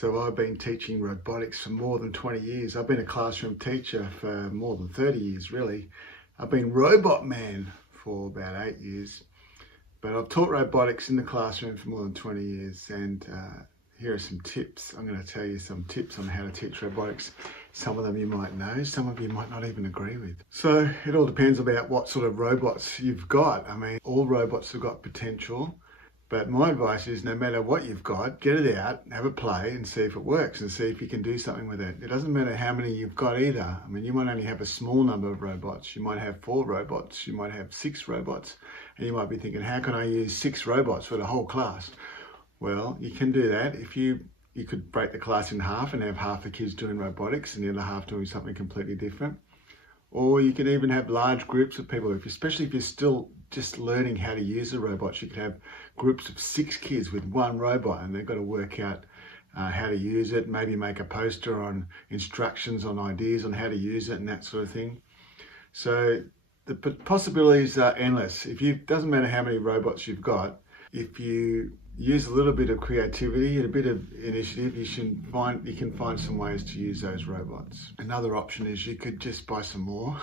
So I've been teaching robotics for more than 20 years. I've been a classroom teacher for more than 30 years, really. I've been robot man for about 8 years, but I've taught robotics in the classroom for more than 20 years. And here are some tips. I'm going to tell you some tips on how to teach robotics. Some of them you might know, some of you might not even agree with. So it all depends about what sort of robots you've got. I mean, all robots have got potential. But my advice is no matter what you've got, get it out, have a play and see if it works and see if you can do something with it. It doesn't matter how many you've got either. I mean, you might only have a small number of robots. You might have 4 robots. You might have 6 robots. And you might be thinking, how can I use 6 robots for the whole class? Well, you can do that. If you could break the class in half and have half the kids doing robotics and the other half doing something completely different. Or you could even have large groups of people, especially if you're still just learning how to use the robots. You could have groups of 6 kids with 1 robot and they've got to work out how to use it, maybe make a poster on instructions, on ideas on how to use it and that sort of thing. So the possibilities are endless. Doesn't matter how many robots you've got, if you use a little bit of creativity and a bit of initiative, you can find some ways to use those robots. Another option is you could just buy some more.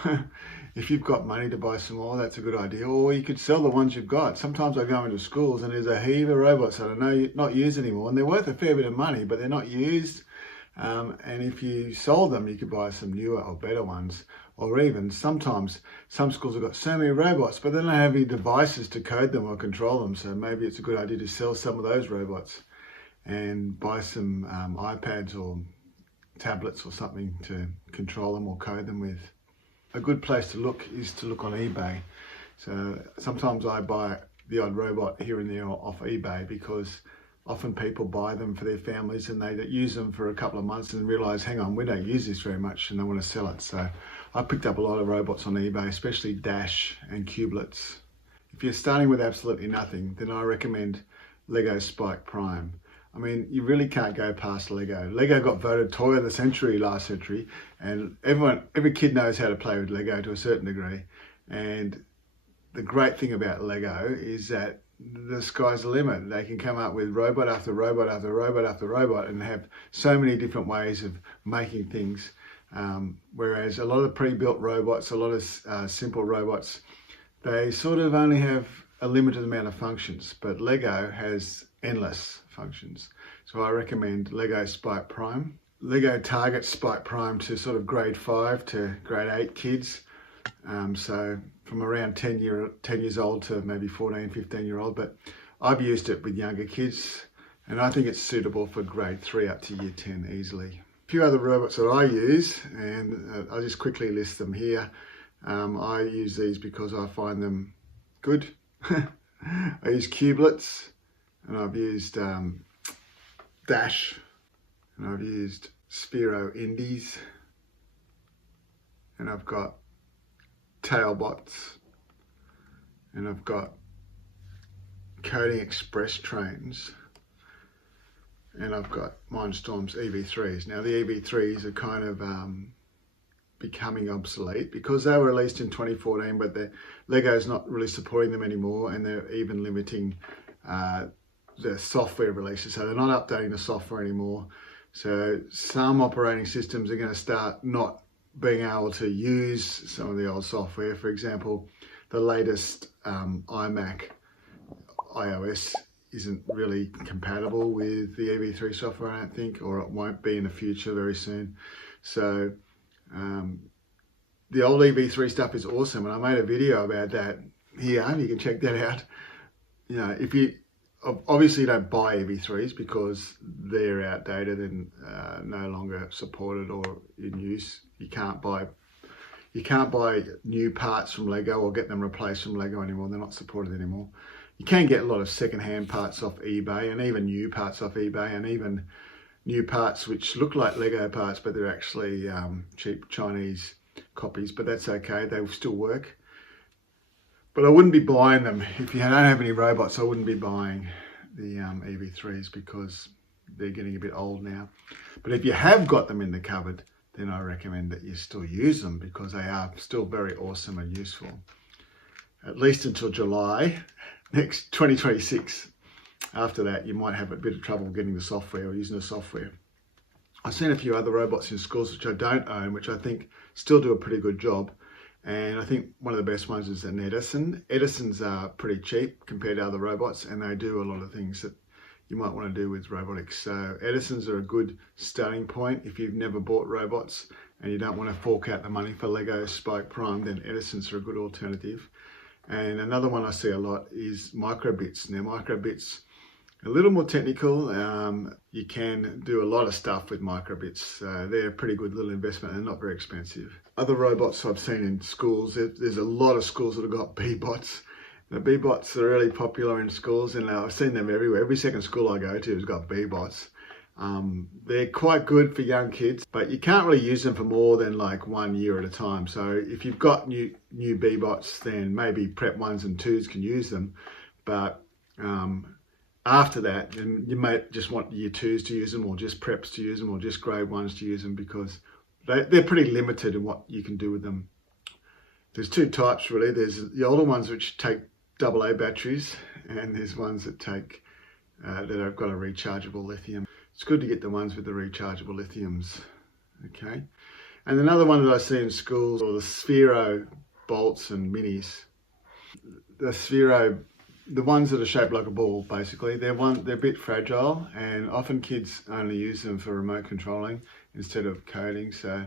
If you've got money to buy some more, that's a good idea. Or you could sell the ones you've got. Sometimes I go into schools and there's a heap of robots that are not used anymore, and they're worth a fair bit of money, but they're not used. And if you sold them, you could buy some newer or better ones. Or even sometimes some schools have got so many robots, but they don't have any devices to code them or control them. So maybe it's a good idea to sell some of those robots and buy some iPads or tablets or something to control them or code them with. A good place to look is to look on eBay. So sometimes I buy the odd robot here and there off eBay because often people buy them for their families and they use them for a couple of months and realise, hang on, we don't use this very much, and they want to sell it. So I picked up a lot of robots on eBay, especially Dash and Cubelets. If you're starting with absolutely nothing, then I recommend Lego Spike Prime. I mean, you really can't go past Lego. Lego got voted Toy of the Century last century, and every kid knows how to play with Lego to a certain degree. And the great thing about Lego is that the sky's the limit. They can come up with robot after robot after robot after robot and have so many different ways of making things. Whereas a lot of pre-built robots, a lot of simple robots, they sort of only have a limited amount of functions, but Lego has endless functions. So I recommend Lego Spike Prime. Lego targets Spike Prime to sort of grade 5 to grade 8 kids. So from around 10 years old to maybe 14, 15 year old, but I've used it with younger kids and I think it's suitable for grade 3 up to year 10 easily. A few other robots that I use, and I'll just quickly list them here. I use these because I find them good. I use Cubelets, and I've used Dash, and I've used Sphero Indies, and I've got Tailbots, and I've got Coding Express Trains, and I've got Mindstorm's EV3s. Now the EV3s are kind of becoming obsolete because they were released in 2014, but Lego's not really supporting them anymore, and they're even limiting the software releases. So they're not updating the software anymore. So some operating systems are going to start not being able to use some of the old software. For example, the latest iMac iOS isn't really compatible with the EV3 software, I don't think, or it won't be in the future very soon. So the old EV3 stuff is awesome, and I made a video about that here. You can check that out. You know, if you obviously don't buy EV3s because they're outdated and no longer supported or in use. You can't buy new parts from Lego or get them replaced from Lego anymore. They're not supported anymore. You can get a lot of second-hand parts off eBay, and even new parts off eBay, and even new parts which look like Lego parts, but they're actually cheap Chinese copies, but that's okay, they will still work. But I wouldn't be buying them. If you don't have any robots, I wouldn't be buying the EV3s because they're getting a bit old now. But if you have got them in the cupboard, then I recommend that you still use them because they are still very awesome and useful. At least until July next 2026. After that, you might have a bit of trouble getting the software or using the software. I've seen a few other robots in schools which I don't own, which I think still do a pretty good job. And I think one of the best ones is an Edison. Edisons are pretty cheap compared to other robots, and they do a lot of things that you might want to do with robotics. So Edisons are a good starting point. If you've never bought robots and you don't want to fork out the money for Lego Spike Prime, then Edisons are a good alternative. And another one I see a lot is microbits. Now microbits, a little more technical. You can do a lot of stuff with microbits. They're a pretty good little investment and not very expensive. Other robots I've seen in schools, there's a lot of schools that have got B-bots. The B-bots are really popular in schools, and I've seen them everywhere. Every second school I go to has got B-bots. They're quite good for young kids, but you can't really use them for more than like 1 year at a time. So if you've got new B-bots, then maybe prep 1s and 2s can use them. But after that, then you might just want year 2s to use them, or just preps to use them, or just grade 1s to use them, because they're pretty limited in what you can do with them. There's two types really. There's the older ones which take AA batteries, and there's ones that take that have got a rechargeable lithium. It's good to get the ones with the rechargeable lithiums. Okay, and another one that I see in schools are the Sphero bolts and minis. The Sphero, the ones that are shaped like a ball, basically, they're a bit fragile, and often kids only use them for remote controlling instead of coding. So,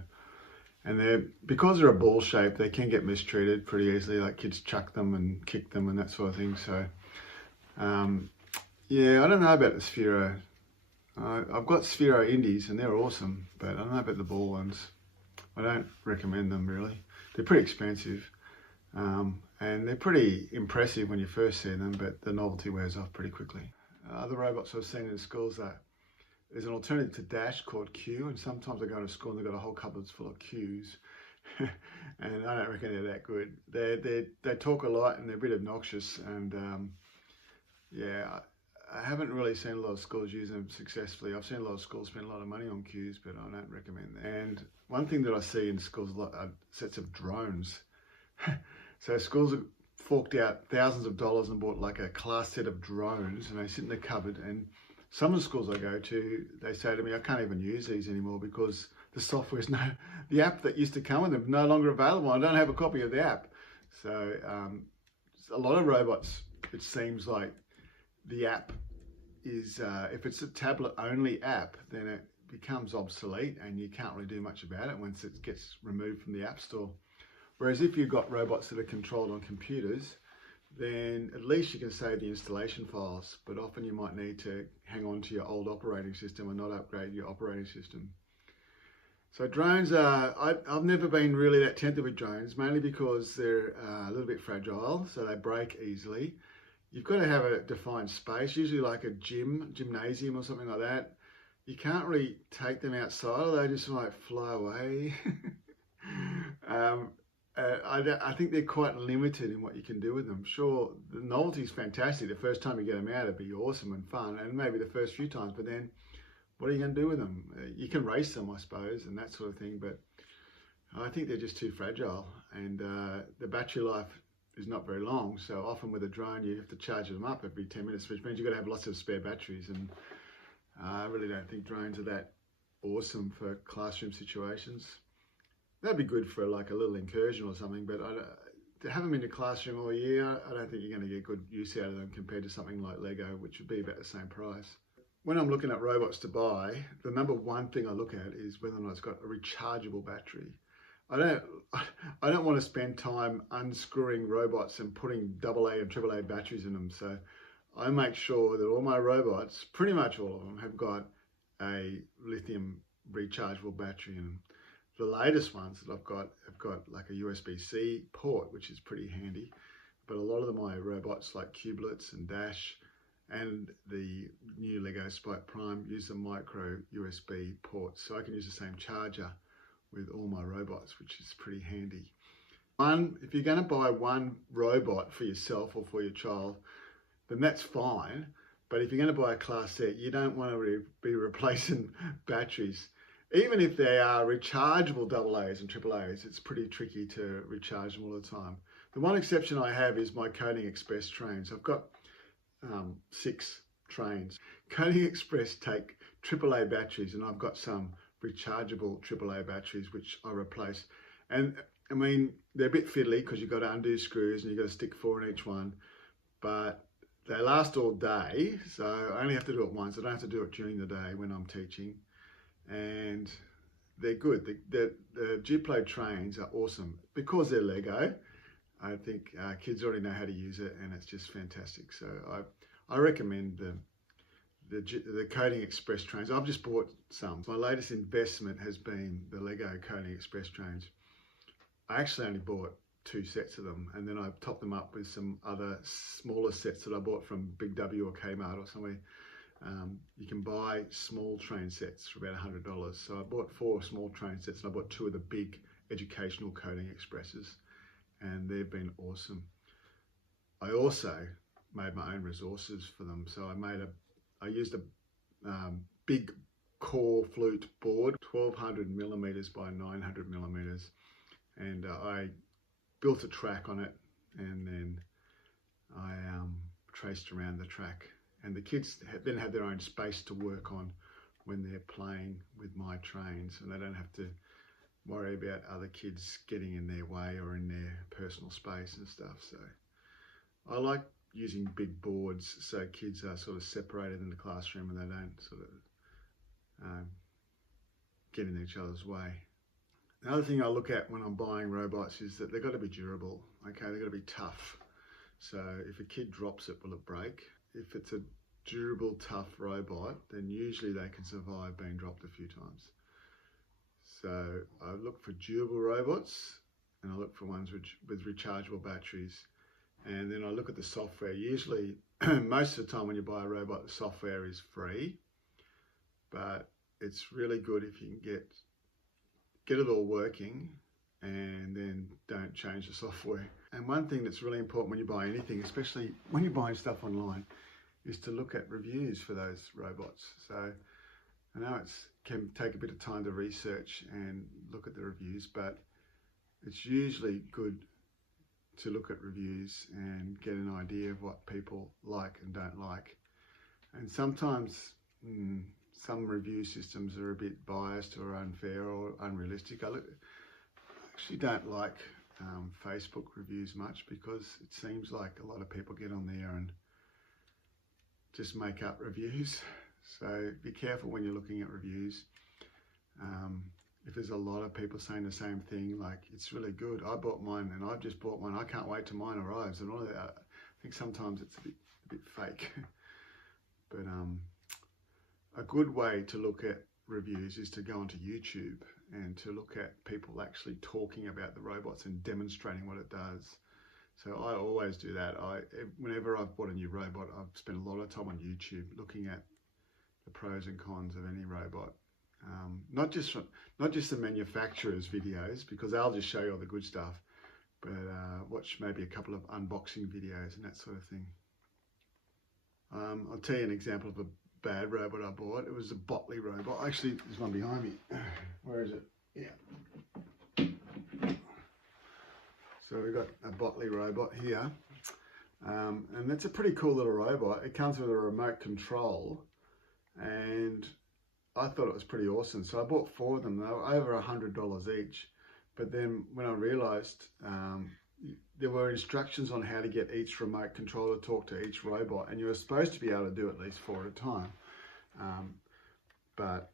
and because they're a ball shape, they can get mistreated pretty easily. Like kids chuck them and kick them and that sort of thing. So, yeah, I don't know about the Sphero. I've got Sphero Indies and they're awesome, but I don't know about the ball ones. I don't recommend them really. They're pretty expensive. And they're pretty impressive when you first see them, but the novelty wears off pretty quickly. Other robots I've seen in schools, there's an alternative to Dash called Q, and sometimes I go to school and they've got a whole cupboard full of Qs, and I don't reckon they're that good. They talk a lot and they're a bit obnoxious, and yeah, I haven't really seen a lot of schools use them successfully. I've seen a lot of schools spend a lot of money on Qs, but I don't recommend them. And one thing that I see in schools a lot are sets of drones. So schools have forked out thousands of dollars and bought like a class set of drones, and they sit in the cupboard. And some of the schools I go to, they say to me, I can't even use these anymore because the app that used to come with them is no longer available. I don't have a copy of the app. So a lot of robots, it seems like the app is, if it's a tablet only app, then it becomes obsolete and you can't really do much about it once it gets removed from the app store. Whereas if you've got robots that are controlled on computers, then at least you can save the installation files, but often you might need to hang on to your old operating system and not upgrade your operating system. So drones I've never been really that tempted with drones, mainly because they're a little bit fragile, so they break easily. You've got to have a defined space, usually like a gymnasium or something like that. You can't really take them outside, or they just might fly away. I think they're quite limited in what you can do with them. Sure, the novelty is fantastic. The first time you get them out, it'd be awesome and fun, and maybe the first few times, but then what are you going to do with them? You can race them, I suppose, and that sort of thing, but I think they're just too fragile, and the battery life is not very long. So often with a drone, you have to charge them up every 10 minutes, which means you've got to have lots of spare batteries, and I really don't think drones are that awesome for classroom situations. That'd be good for like a little incursion or something, but to have them in the classroom all year, I don't think you're going to get good use out of them compared to something like Lego, which would be about the same price. When I'm looking at robots to buy, the number one thing I look at is whether or not it's got a rechargeable battery. I don't want to spend time unscrewing robots and putting AA and AAA batteries in them. So I make sure that all my robots, pretty much all of them, have got a lithium rechargeable battery in them. The latest ones that I've got have got like a USB-C port, which is pretty handy. But a lot of my robots like Cublets and Dash and the new Lego Spike Prime use a micro USB port. So I can use the same charger with all my robots, which is pretty handy. If you're going to buy one robot for yourself or for your child, then that's fine. But if you're going to buy a class set, you don't want to be replacing batteries. Even if they are rechargeable AA's and AAA's, it's pretty tricky to recharge them all the time. The one exception I have is my Coding Express trains. I've got 6 trains. Coding Express take AAA batteries, and I've got some rechargeable AAA batteries, which I replaced. And I mean, they're a bit fiddly because you've got to undo screws and you've got to stick 4 in each one, but they last all day. So I only have to do it once. I don't have to do it during the day when I'm teaching. And they're good. The Duplo trains are awesome because they're Lego. I think kids already know how to use it, and it's just fantastic. So I recommend the Coding Express trains. I've just bought some. My latest investment has been the Lego Coding Express trains. I actually only bought 2 sets of them, and then I topped them up with some other smaller sets that I bought from Big W or Kmart or somewhere. You can buy small train sets for about $100. So I bought 4 small train sets, and I bought 2 of the big educational Coding Expresses, and they've been awesome. I also made my own resources for them. So I used a big core flute board, 1200 millimeters by 900 millimeters, and I built a track on it, and then I traced around the track. And the kids then have their own space to work on when they're playing with my trains, and they don't have to worry about other kids getting in their way or in their personal space and stuff. So I like using big boards so kids are sort of separated in the classroom and they don't sort of get in each other's way. The other thing I look at when I'm buying robots is that they've got to be durable. Okay, they've got to be tough. So if a kid drops it, will it break? If it's a durable, tough robot, then usually they can survive being dropped a few times. So I look for durable robots, and I look for ones with rechargeable batteries. And then I look at the software. Usually, most of the time when you buy a robot, the software is free, but it's really good if you can get it all working and then don't change the software. And one thing that's really important when you buy anything, especially when you're buying stuff online, is to look at reviews for those robots. So I know it can take a bit of time to research and look at the reviews, but it's usually good to look at reviews and get an idea of what people like and don't like. And sometimes some review systems are a bit biased or unfair or unrealistic. I actually don't like Facebook reviews much, because it seems like a lot of people get on there and just make up reviews. So be careful when you're looking at reviews. If there's a lot of people saying the same thing, like it's really good, I bought mine and I've just bought one, I can't wait till mine arrives, and all of that, I think sometimes it's a bit fake. But a good way to look at reviews is to go onto YouTube and to look at people actually talking about the robots and demonstrating what it does. So I always do that. Whenever I've bought a new robot, I've spent a lot of time on YouTube looking at the pros and cons of any robot. Not just the manufacturer's videos, because they'll just show you all the good stuff, but watch maybe a couple of unboxing videos and that sort of thing. I'll tell you an example of a bad robot I bought. It was a Botley robot. Actually, there's one behind me. Where is it? Yeah. So we've got a Botley robot here, and it's a pretty cool little robot. It comes with a remote control, and I thought it was pretty awesome. So I bought 4 of them. They were over $100 each. But then when I realized there were instructions on how to get each remote control to talk to each robot, and you were supposed to be able to do at least 4 at a time. But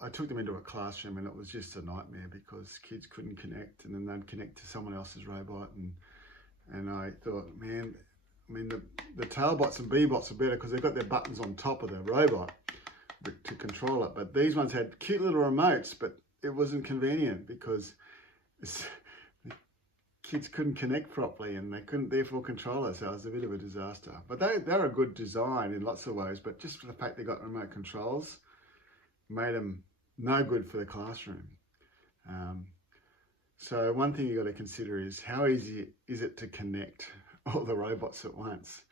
I took them into a classroom and it was just a nightmare, because kids couldn't connect, and then they'd connect to someone else's robot. And I thought, man, I mean, the tailbots and B-bots are better because they've got their buttons on top of the robot to control it. But these ones had cute little remotes, but it wasn't convenient because the kids couldn't connect properly and they couldn't therefore control it. So it was a bit of a disaster. But they're a good design in lots of ways, but just for the fact they got remote controls made them no good for the classroom. So one thing you've got to consider is how easy is it to connect all the robots at once.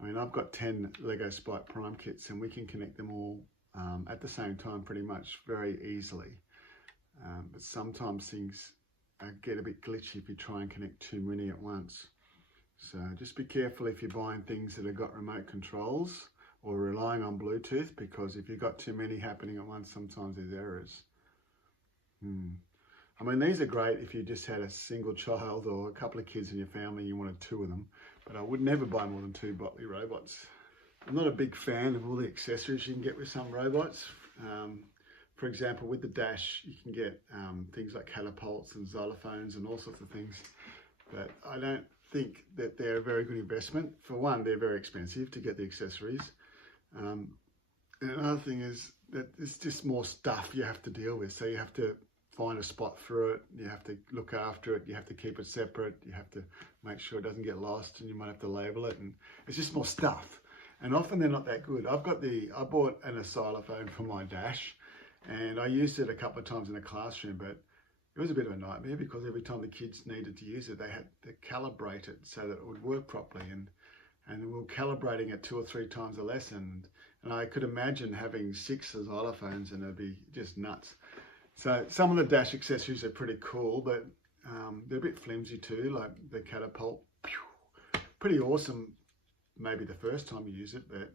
I mean, I've got 10 Lego Spike Prime kits and we can connect them all at the same time pretty much very easily. But sometimes things get a bit glitchy if you try and connect too many at once. So just be careful if you're buying things that have got remote controls or relying on Bluetooth, because if you've got too many happening at once, sometimes there's errors. I mean, these are great if you just had a single child or a couple of kids in your family and you wanted 2 of them, but I would never buy more than 2 Botley robots. I'm not a big fan of all the accessories you can get with some robots. For example, with the Dash, you can get things like catapults and xylophones and all sorts of things, but I don't think that they're a very good investment. For one, they're very expensive to get the accessories. And another thing is that it's just more stuff you have to deal with. So you have to find a spot for it, you have to look after it, you have to keep it separate, you have to make sure it doesn't get lost, and you might have to label it, and it's just more stuff. And often they're not that good. I bought an xylophone for my Dash, and I used it a couple of times in the classroom, but it was a bit of a nightmare because every time the kids needed to use it, they had to calibrate it so that it would work properly. And we were calibrating it 2 or 3 times a lesson. And I could imagine having 6 xylophones and it'd be just nuts. So some of the Dash accessories are pretty cool, but they're a bit flimsy too, like the catapult. Pretty awesome maybe the first time you use it, but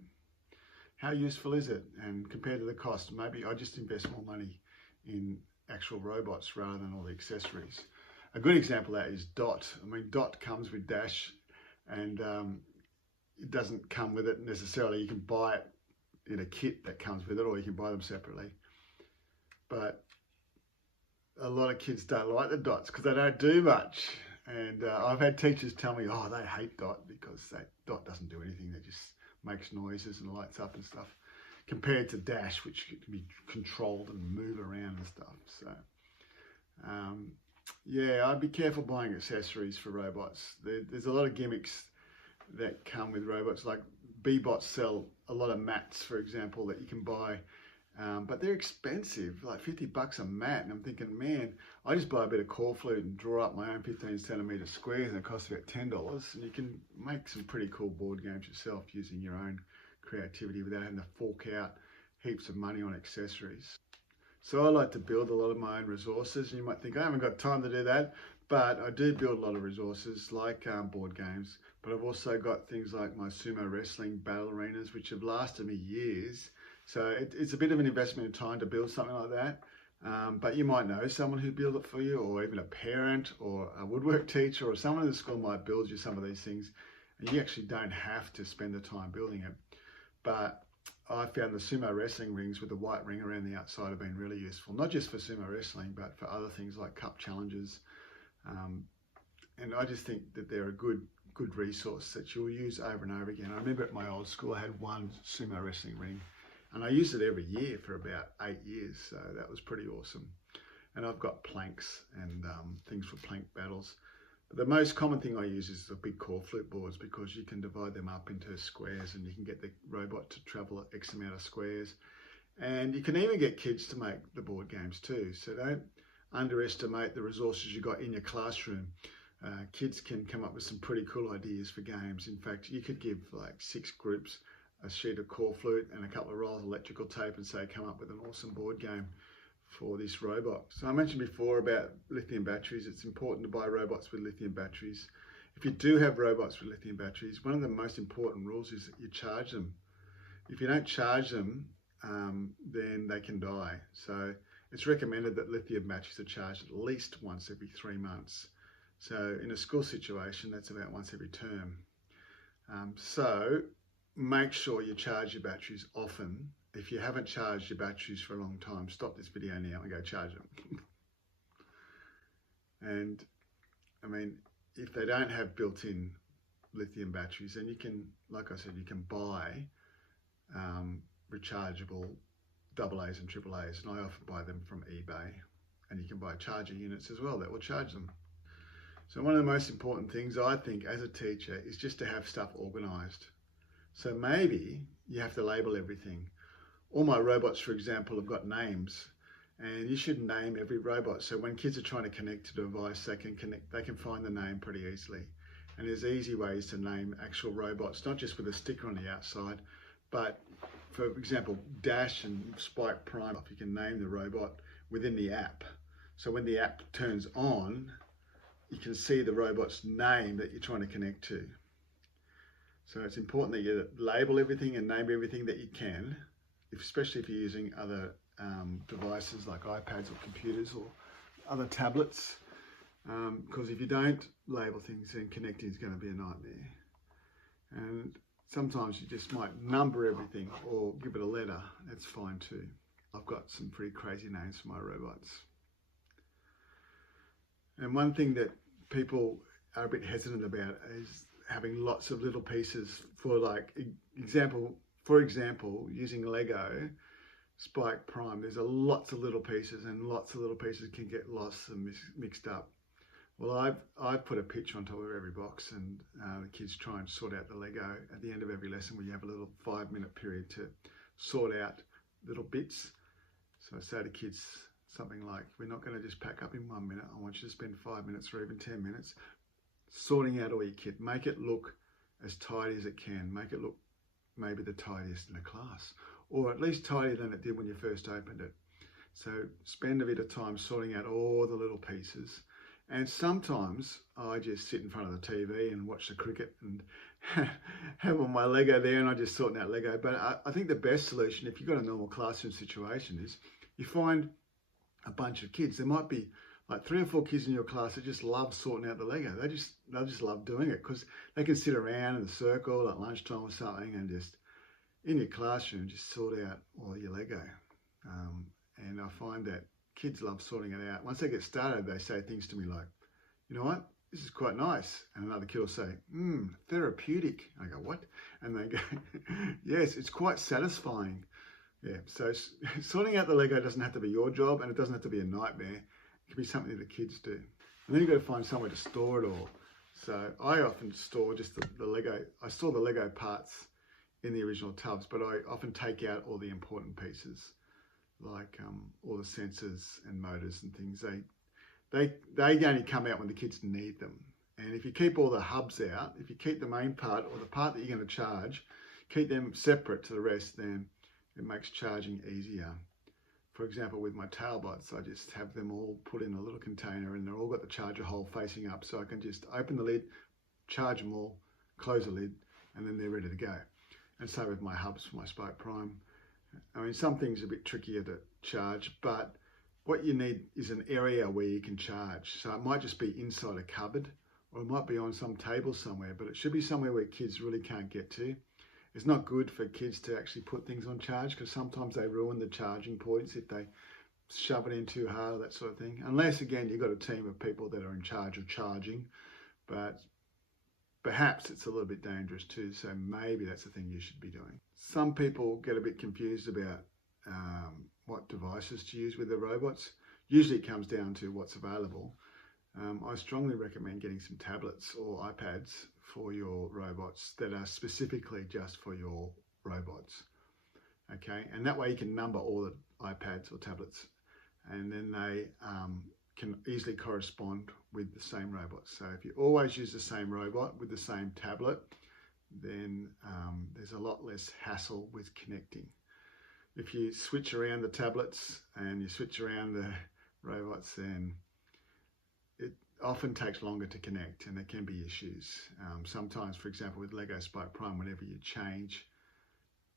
how useful is it? And compared to the cost, maybe I just invest more money in actual robots rather than all the accessories. A good example of that is Dot. I mean, Dot comes with Dash, and it doesn't come with it necessarily. You can buy it in a kit that comes with it, or you can buy them separately. But a lot of kids don't like the Dots because they don't do much. And I've had teachers tell me, oh, they hate Dot because Dot doesn't do anything. They just makes noises and lights up and stuff, compared to Dash, which can be controlled and move around and stuff. So, yeah, I'd be careful buying accessories for robots. There's a lot of gimmicks that come with robots. Like Bbots sell a lot of mats, for example, that you can buy, but they're expensive, like $50 a mat. And I'm thinking, man, I just buy a bit of core flute and draw up my own 15cm squares, and it costs about $10. And you can make some pretty cool board games yourself using your own creativity without having to fork out heaps of money on accessories. So I like to build a lot of my own resources. And you might think I haven't got time to do that, but I do build a lot of resources like board games. But I've also got things like my sumo wrestling battle arenas, which have lasted me years. So it's a bit of an investment in time to build something like that. But you might know someone who build it for you, or even a parent or a woodwork teacher or someone in the school might build you some of these things. And you actually don't have to spend the time building it. But I found the sumo wrestling rings with the white ring around the outside have been really useful, not just for sumo wrestling, but for other things like cup challenges. And I just think that they're a good resource that you'll use over and over again. I remember at my old school, I had one sumo wrestling ring, and I used it every year for about 8 years. So that was pretty awesome. And I've got planks and things for plank battles. But the most common thing I use is the big core flute boards, because you can divide them up into squares and you can get the robot to travel X amount of squares. And you can even get kids to make the board games too. So don't underestimate the resources you got in your classroom. Kids can come up with some pretty cool ideas for games. In fact, you could give like 6 groups a sheet of core flute and a couple of rolls of electrical tape and say, come up with an awesome board game for this robot. So I mentioned before about lithium batteries. It's important to buy robots with lithium batteries. If you do have robots with lithium batteries, one of the most important rules is that you charge them. If you don't charge them, then they can die. So it's recommended that lithium batteries are charged at least once every 3 months. So in a school situation, that's about once every term. So make sure you charge your batteries often. If you haven't charged your batteries for a long time, stop this video now and go charge them. And I mean, if they don't have built-in lithium batteries, then you can, like I said, you can buy rechargeable AA's and AAA's, and I often buy them from eBay. And you can buy charger units as well that will charge them. So one of the most important things I think as a teacher is just to have stuff organized. So maybe you have to label everything. All my robots, for example, have got names, and you should name every robot. So when kids are trying to connect to a device, they can find the name pretty easily. And there's easy ways to name actual robots, not just with a sticker on the outside, but for example, Dash and Spike Prime, you can name the robot within the app. So when the app turns on, you can see the robot's name that you're trying to connect to. So it's important that you label everything and name everything that you can, especially if you're using other devices like iPads or computers or other tablets, because if you don't label things, then connecting is going to be a nightmare. And sometimes you just might number everything or give it a letter. That's fine too. I've got some pretty crazy names for my robots. And one thing that people are a bit hesitant about is having lots of little pieces for, like, for example, using Lego Spike Prime. There's lots of little pieces, and lots of little pieces can get lost and mixed up. Well, I've put a picture on top of every box, and the kids try and sort out the Lego at the end of every lesson, where you have a little 5-minute period to sort out little bits. So I say to kids something like, we're not going to just pack up in 1 minute. I want you to spend 5 minutes or even 10 minutes sorting out all your kit. Make it look as tidy as it can. Make it look maybe the tidiest in the class, or at least tidier than it did when you first opened it. So spend a bit of time sorting out all the little pieces. And sometimes I just sit in front of the TV and watch the cricket and have all my Lego there, and I just sorting out Lego. But I think the best solution, if you've got a normal classroom situation, is you find a bunch of kids. There might be like 3 or 4 kids in your class that just love sorting out the Lego. They just love doing it, because they can sit around in a circle at lunchtime or something and just in your classroom just sort out all your Lego. And I find that kids love sorting it out. Once they get started, they say things to me like, you know what, this is quite nice. And another kid will say, therapeutic. I go, what? And they go, yes, it's quite satisfying. Yeah, so sorting out the Lego doesn't have to be your job, and it doesn't have to be a nightmare. It can be something that the kids do. And then you've got to find somewhere to store it all. So I often store just the Lego. I store the Lego parts in the original tubs, but I often take out all the important pieces, like all the sensors and motors and things. They only come out when the kids need them. And if you keep all the hubs out, if you keep the main part or the part that you're going to charge, keep them separate to the rest, then it makes charging easier. For example, with my tailbots, I just have them all put in a little container, and they're all got the charger hole facing up, so I can just open the lid, charge them all, close the lid, and then they're ready to go. And so with my hubs for my Spike Prime. I mean, some things are a bit trickier to charge, but what you need is an area where you can charge. So it might just be inside a cupboard, or it might be on some table somewhere, but it should be somewhere where kids really can't get to. It's not good for kids to actually put things on charge, because sometimes they ruin the charging points if they shove it in too hard or that sort of thing. Unless, again, you've got a team of people that are in charge of charging, but perhaps it's a little bit dangerous too, so maybe that's the thing you should be doing. Some people get a bit confused about what devices to use with their robots. Usually it comes down to what's available. I strongly recommend getting some tablets or iPads for your robots that are specifically just for your robots. Okay, and that way you can number all the iPads or tablets, and then they can easily correspond with the same robot. So if you always use the same robot with the same tablet, then there's a lot less hassle with connecting. If you switch around the tablets and you switch around the robots, then it often takes longer to connect, and there can be issues. Sometimes, for example, with Lego Spike Prime, whenever you change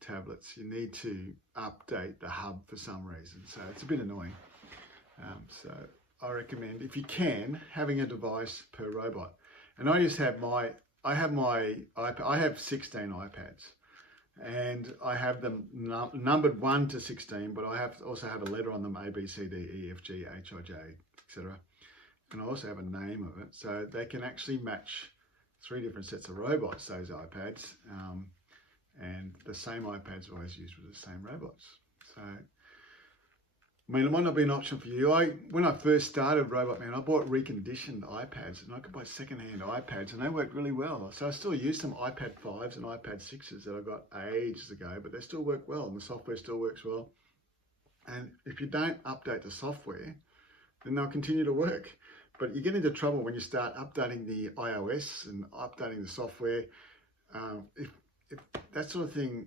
tablets, you need to update the hub for some reason. So it's a bit annoying. So I recommend, if you can, having a device per robot. And I just have I have 16 iPads, and I have them numbered 1 to 16, but I also have a letter on them: A, B, C, D, E, F, G, H, I, J, etc. And I also have a name of it, so they can actually match 3 different sets of robots, those iPads, and the same iPads are always used with the same robots. So, I mean, it might not be an option for you. When I first started Robot Man, I bought reconditioned iPads, and I could buy second-hand iPads, and they worked really well. So I still use some iPad 5s and iPad 6s that I got ages ago, but they still work well, and the software still works well. And if you don't update the software, then they'll continue to work. But you get into trouble when you start updating the iOS and updating the software. If that sort of thing,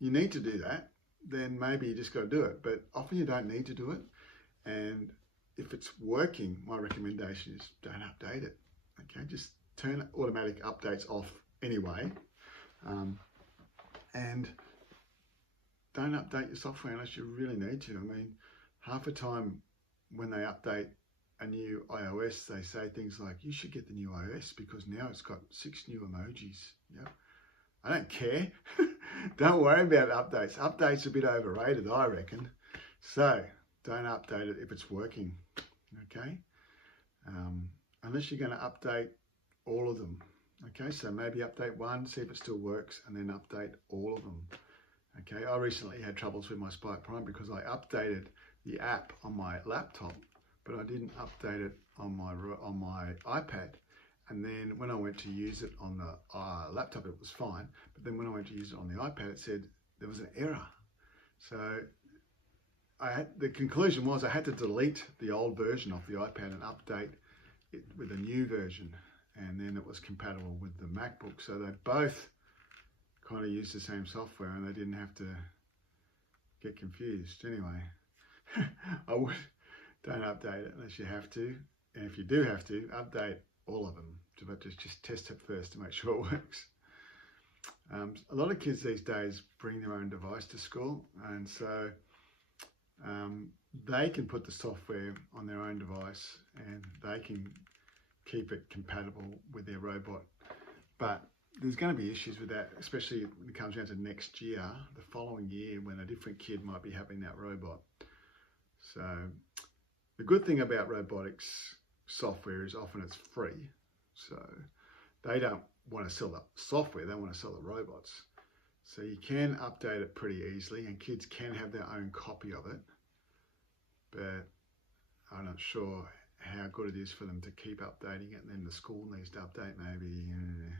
you need to do that, then maybe you just got to do it. But often you don't need to do it. And if it's working, my recommendation is don't update it. Okay, just turn automatic updates off anyway. And don't update your software unless you really need to. I mean, half the time when they update a new iOS, they say things like, you should get the new iOS because now it's got 6 new emojis. Yep. I don't care. Don't worry about updates. Updates are a bit overrated, I reckon. So don't update it if it's working, okay? Unless you're going to update all of them. Okay, so maybe update one, see if it still works, and then update all of them. Okay, I recently had troubles with my Spike Prime because I updated the app on my laptop, but I didn't update it on my iPad. And then when I went to use it on the laptop, it was fine. But then when I went to use it on the iPad, it said there was an error. So the conclusion was I had to delete the old version of the iPad and update it with a new version. And then it was compatible with the MacBook. So they both kind of used the same software and they didn't have to get confused. Anyway, don't update it unless you have to. And if you do have to, update all of them, but just test it first to make sure it works. A lot of kids these days bring their own device to school, and so they can put the software on their own device and they can keep it compatible with their robot. But there's going to be issues with that, especially when it comes down to next year, the following year, when a different kid might be having that robot. So the good thing about robotics software is often it's free, so they don't want to sell the software, they want to sell the robots. So you can update it pretty easily and kids can have their own copy of it, but I'm not sure how good it is for them to keep updating it, and then the school needs to update maybe.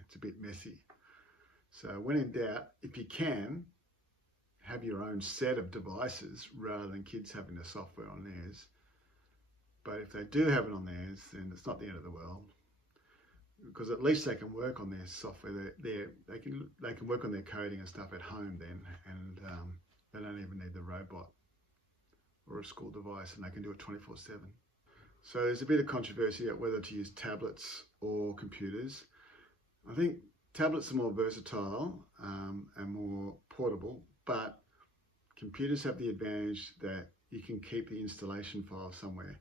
It's a bit messy. So when in doubt, if you can, have your own set of devices rather than kids having the software on theirs. But if they do have it on theirs, then it's not the end of the world, because at least they can work on their software. They can work on their coding and stuff at home then, and they don't even need the robot or a school device, and they can do it 24/7. So there's a bit of controversy about whether to use tablets or computers. I think tablets are more versatile and more portable, but computers have the advantage that you can keep the installation file somewhere.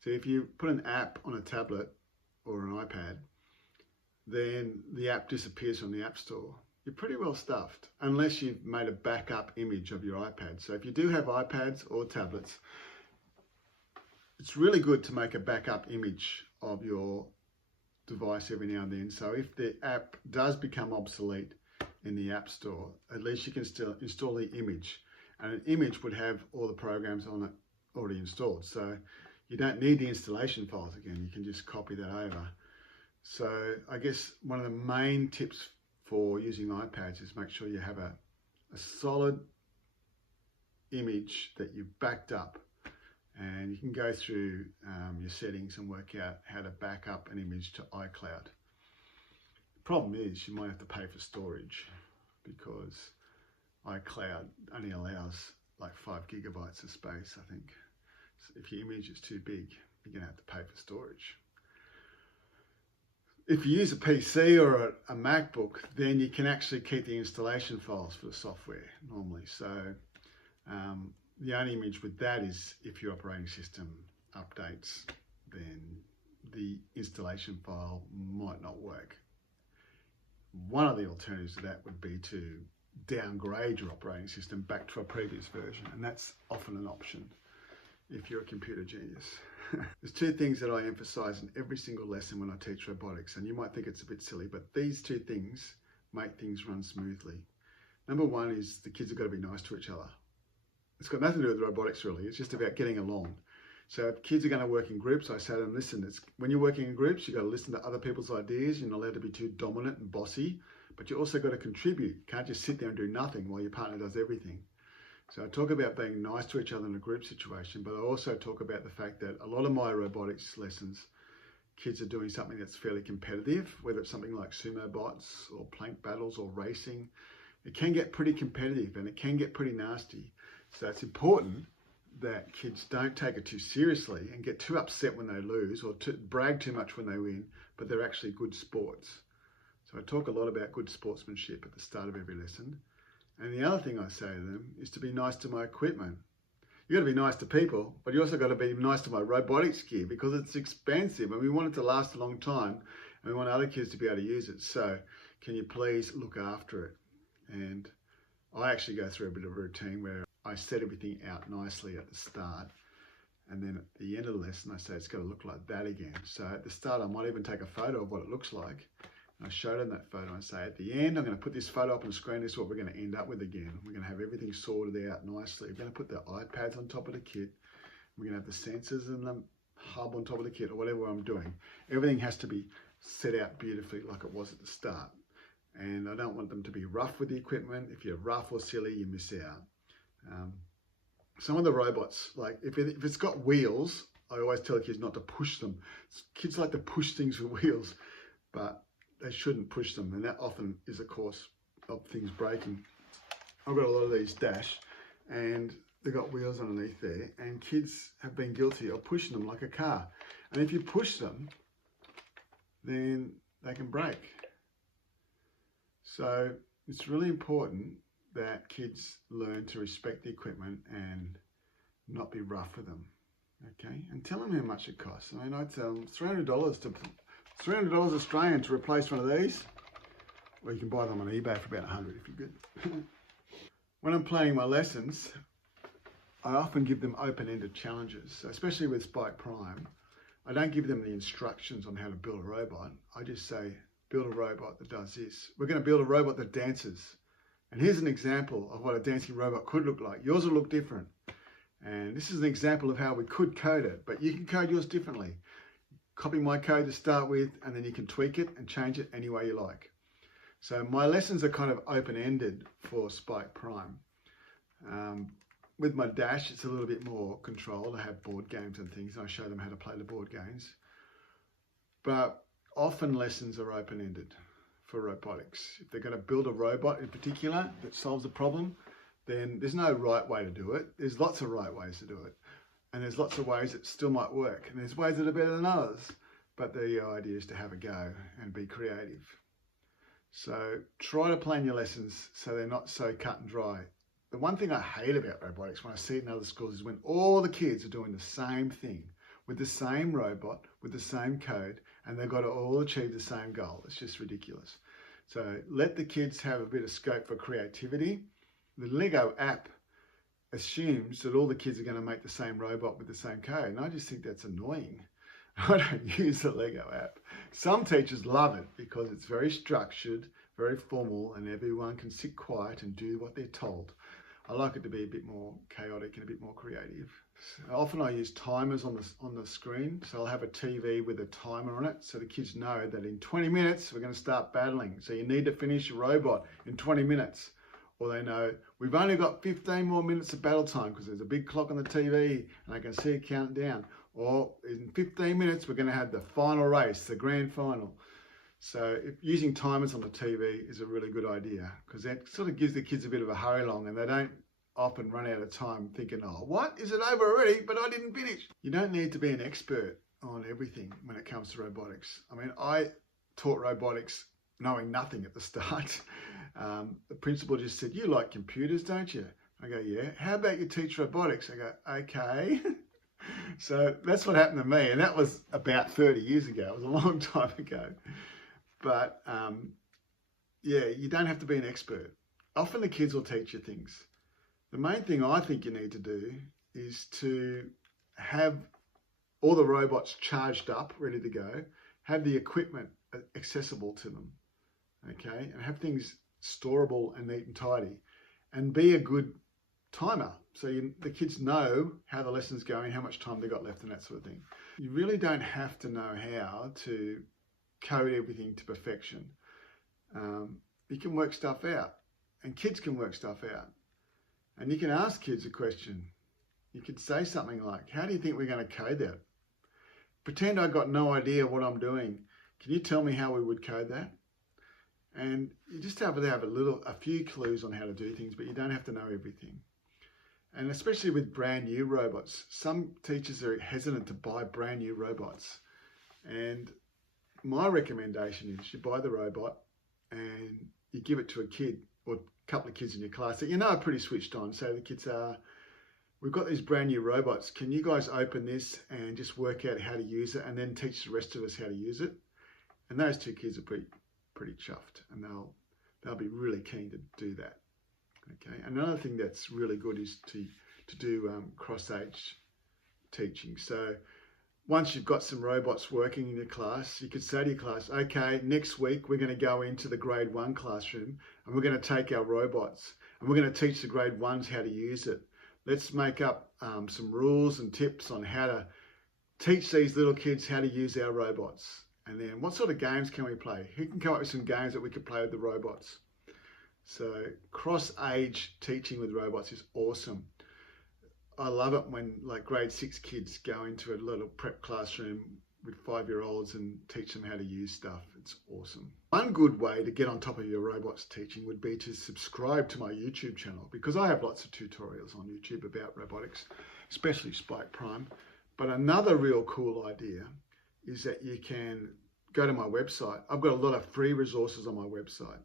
So if you put an app on a tablet or an iPad, then the app disappears from the App Store. You're pretty well stuffed, unless you've made a backup image of your iPad. So if you do have iPads or tablets, it's really good to make a backup image of your device every now and then. So if the app does become obsolete in the App Store, at least you can still install the image. And an image would have all the programs on it already installed. So you don't need the installation files again. You can just copy that over. So I guess one of the main tips for using iPads is make sure you have a solid image that you've backed up. And you can go through your settings and work out how to back up an image to iCloud. The problem is you might have to pay for storage because iCloud only allows like 5 gigabytes of space, I think. So if your image is too big, you're going to have to pay for storage. If you use a PC or a MacBook, then you can actually keep the installation files for the software normally. So the only image with that is if your operating system updates, then the installation file might not work. One of the alternatives to that would be to downgrade your operating system back to a previous version, and that's often an option if you're a computer genius. There's 2 things that I emphasize in every single lesson when I teach robotics, and you might think it's a bit silly, but these 2 things make things run smoothly. Number 1 is the kids have got to be nice to each other. It's got nothing to do with robotics really, it's just about getting along. So if kids are going to work in groups, I say to them, listen, when you're working in groups, you've got to listen to other people's ideas. You're not allowed to be too dominant and bossy, but you also got to contribute. You can't just sit there and do nothing while your partner does everything. So I talk about being nice to each other in a group situation, but I also talk about the fact that a lot of my robotics lessons, kids are doing something that's fairly competitive, whether it's something like sumo bots or plank battles or racing. It can get pretty competitive and it can get pretty nasty. So it's important that kids don't take it too seriously and get too upset when they lose or brag too much when they win, but they're actually good sports. So I talk a lot about good sportsmanship at the start of every lesson. And the other thing I say to them is to be nice to my equipment. You got to be nice to people, but you also got to be nice to my robotics gear because it's expensive and we want it to last a long time and we want other kids to be able to use it. So can you please look after it? And I actually go through a bit of a routine where I set everything out nicely at the start. And then at the end of the lesson, I say it's got to look like that again. So at the start, I might even take a photo of what it looks like. And I show them that photo and say, at the end, I'm going to put this photo up on the screen. This is what we're going to end up with again. We're going to have everything sorted out nicely. We're going to put the iPads on top of the kit. We're going to have the sensors and the hub on top of the kit or whatever I'm doing. Everything has to be set out beautifully like it was at the start. And I don't want them to be rough with the equipment. If you're rough or silly, you miss out. Some of the robots, like if it's got wheels, I always tell kids not to push them. Kids like to push things with wheels, but they shouldn't push them. And that often is a cause of things breaking. I've got a lot of these Dash and they've got wheels underneath there and kids have been guilty of pushing them like a car. And if you push them, then they can break. So it's really important that kids learn to respect the equipment and not be rough with them, okay? And tell them how much it costs. I mean, I tell them $300 Australian to replace one of these, or you can buy them on eBay for about 100 if you're good. When I'm planning my lessons, I often give them open-ended challenges, so especially with Spike Prime. I don't give them the instructions on how to build a robot. I just say, build a robot that does this. We're going to build a robot that dances. And here's an example of what a dancing robot could look like. Yours will look different. And this is an example of how we could code it, but you can code yours differently. Copy my code to start with, and then you can tweak it and change it any way you like. So my lessons are kind of open-ended for Spike Prime. With my Dash, it's a little bit more controlled. I have board games and things, and I show them how to play the board games. But often lessons are open-ended for robotics. If they're going to build a robot in particular that solves a problem, then there's no right way to do it. There's lots of right ways to do it. And there's lots of ways that still might work. And there's ways that are better than others. But the idea is to have a go and be creative. So try to plan your lessons so they're not so cut and dry. The one thing I hate about robotics when I see it in other schools is when all the kids are doing the same thing with the same robot, with the same code, and they've got to all achieve the same goal. It's just ridiculous. So let the kids have a bit of scope for creativity. The Lego app assumes that all the kids are going to make the same robot with the same code, and I just think that's annoying. I don't use the Lego app. Some teachers love it because it's very structured, very formal, and everyone can sit quiet and do what they're told. I like it to be a bit more chaotic and a bit more creative. Often I use timers on the screen. So I'll have a TV with a timer on it so the kids know that in 20 minutes we're going to start battling. So you need to finish your robot in 20 minutes. Or they know we've only got 15 more minutes of battle time because there's a big clock on the TV and I can see it count down. Or in 15 minutes we're going to have the final race, the grand final. So using timers on the TV is a really good idea because that sort of gives the kids a bit of a hurry along and they don't often run out of time thinking, oh, what? Is it over already? But I didn't finish. You don't need to be an expert on everything when it comes to robotics. I mean, I taught robotics knowing nothing at the start. The principal just said, you like computers, don't you? I go, yeah. How about you teach robotics? I go, okay. So that's what happened to me. And that was about 30 years ago. It was a long time ago. But yeah, you don't have to be an expert. Often the kids will teach you things. The main thing I think you need to do is to have all the robots charged up, ready to go, have the equipment accessible to them, okay, and have things storable and neat and tidy, and be a good timer so the kids know how the lesson's going, how much time they've got left and that sort of thing. You really don't have to know how to code everything to perfection. You can work stuff out, and kids can work stuff out. And you can ask kids a question. You could say something like, how do you think we're going to code that? Pretend I've got no idea what I'm doing. Can you tell me how we would code that? And you just have to have a few clues on how to do things, but you don't have to know everything. And especially with brand new robots, some teachers are hesitant to buy brand new robots. And my recommendation is you buy the robot and you give it to a kid or a couple of kids in your class that you know are pretty switched on. So the kids are we've got these brand new robots. Can you guys open this and just work out how to use it and then teach the rest of us how to use it? And those two kids are pretty chuffed, and they'll be really keen to do that. Okay. Another thing that's really good is to do cross-age teaching. So once you've got some robots working in your class, you could say to your class, okay, next week we're going to go into the grade 1 classroom and we're going to take our robots and we're going to teach the grade 1s how to use it. Let's make up some rules and tips on how to teach these little kids how to use our robots. And then what sort of games can we play? Who can come up with some games that we could play with the robots? So cross-age teaching with robots is awesome. I love it when like grade 6 kids go into a little prep classroom with 5-year-olds and teach them how to use stuff. It's awesome. One good way to get on top of your robots teaching would be to subscribe to my YouTube channel, because I have lots of tutorials on YouTube about robotics, especially Spike Prime. But another real cool idea is that you can go to my website. I've got a lot of free resources on my website.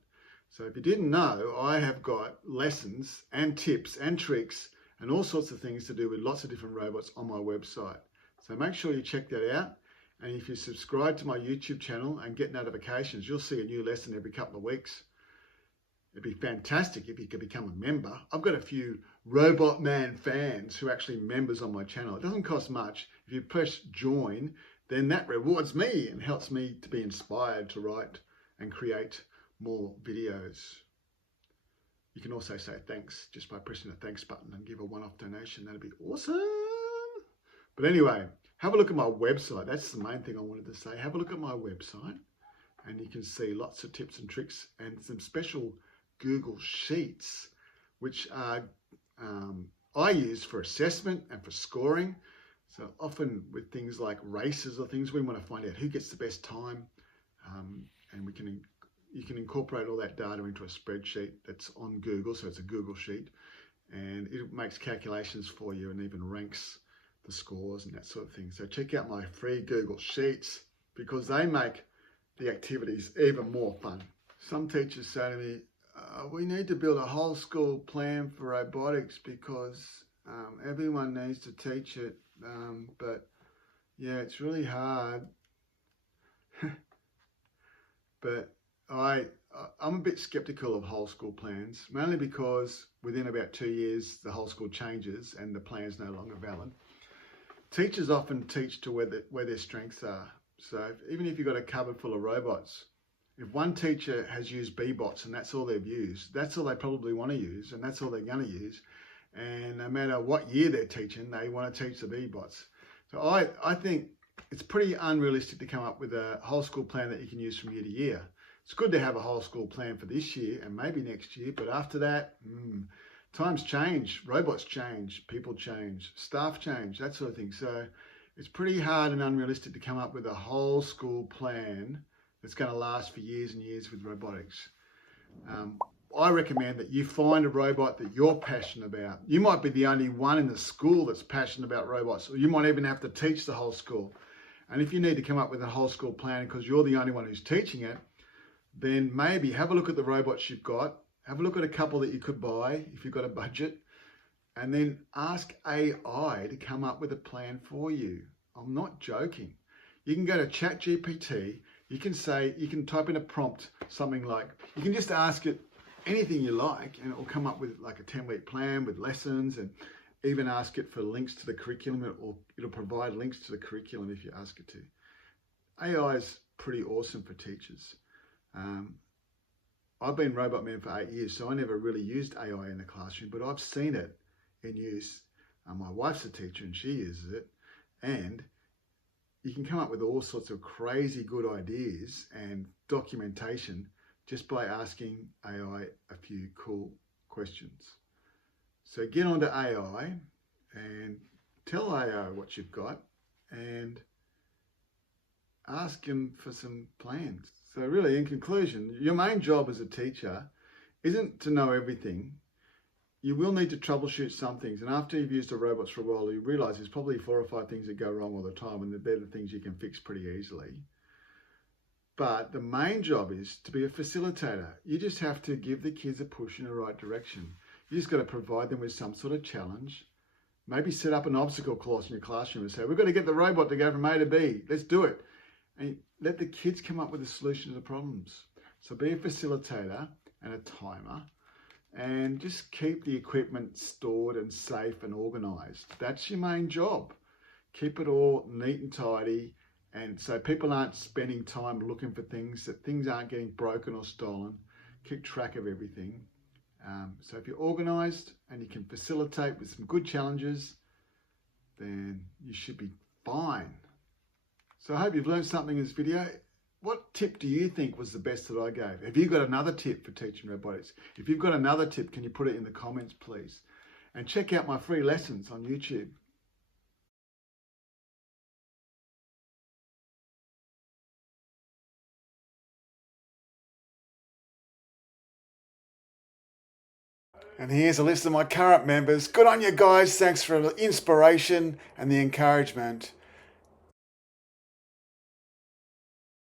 So if you didn't know, I have got lessons and tips and tricks and all sorts of things to do with lots of different robots on my website. So make sure you check that out. And if you subscribe to my YouTube channel and get notifications, you'll see a new lesson every couple of weeks. It'd be fantastic if you could become a member. I've got a few Robot Man fans who are actually members on my channel. It doesn't cost much. If you press join, then that rewards me and helps me to be inspired to write and create more videos. You can also say thanks just by pressing the thanks button and give a one-off donation. That'd be awesome. But anyway, have a look at my website. That's the main thing I wanted to say. Have a look at my website and you can see lots of tips and tricks and some special Google Sheets, which are, I use for assessment and for scoring. So often with things like races or things, we want to find out who gets the best time, and you can incorporate all that data into a spreadsheet that's on Google, so it's a Google Sheet, and it makes calculations for you and even ranks the scores and that sort of thing. So check out my free Google Sheets because they make the activities even more fun. Some teachers say to me, we need to build a whole school plan for robotics because everyone needs to teach it, but yeah, it's really hard. But I'm a bit skeptical of whole school plans, mainly because within about 2 years, the whole school changes and the plan is no longer valid. Teachers often teach to where their strengths are. So even if you've got a cupboard full of robots, if one teacher has used B-bots and that's all they've used, that's all they probably want to use and that's all they're going to use. And no matter what year they're teaching, they want to teach the B-bots. So I think it's pretty unrealistic to come up with a whole school plan that you can use from year to year. It's good to have a whole school plan for this year and maybe next year, but after that, times change, robots change, people change, staff change, that sort of thing. So it's pretty hard and unrealistic to come up with a whole school plan that's going to last for years and years with robotics. I recommend that you find a robot that you're passionate about. You might be the only one in the school that's passionate about robots, or you might even have to teach the whole school. And if you need to come up with a whole school plan because you're the only one who's teaching it, then maybe have a look at the robots you've got, have a look at a couple that you could buy if you've got a budget, and then ask AI to come up with a plan for you. I'm not joking. You can go to ChatGPT, you can type in a prompt, something like, you can just ask it anything you like and it will come up with like a 10-week plan with lessons, and even ask it for links to the curriculum, or it'll provide links to the curriculum if you ask it to. AI is pretty awesome for teachers. I've been Robot Man for 8 years, so I never really used AI in the classroom, but I've seen it in use. My wife's a teacher and she uses it, and you can come up with all sorts of crazy good ideas and documentation just by asking AI a few cool questions. So get onto AI and tell AI what you've got and ask him for some plans. So really, in conclusion, your main job as a teacher isn't to know everything. You will need to troubleshoot some things, and after you've used the robots for a while, you realise there's probably 4 or 5 things that go wrong all the time, and they're the things you can fix pretty easily. But the main job is to be a facilitator. You just have to give the kids a push in the right direction. You just got to provide them with some sort of challenge Maybe set up an obstacle course in your classroom and say, we've got to get the robot to go from A to B. Let's do it. And let the kids come up with a solution to the problems. So be a facilitator and a timer, and just keep the equipment stored and safe and organised. That's your main job. Keep it all neat and tidy, and so people aren't spending time looking for things, that things aren't getting broken or stolen. Keep track of everything. So if you're organised and you can facilitate with some good challenges, then you should be fine. So I hope you've learned something in this video. What tip do you think was the best that I gave? Have you got another tip for teaching robotics? If you've got another tip, can you put it in the comments, please? And check out my free lessons on YouTube. And here's a list of my current members. Good on you guys. Thanks for the inspiration and the encouragement.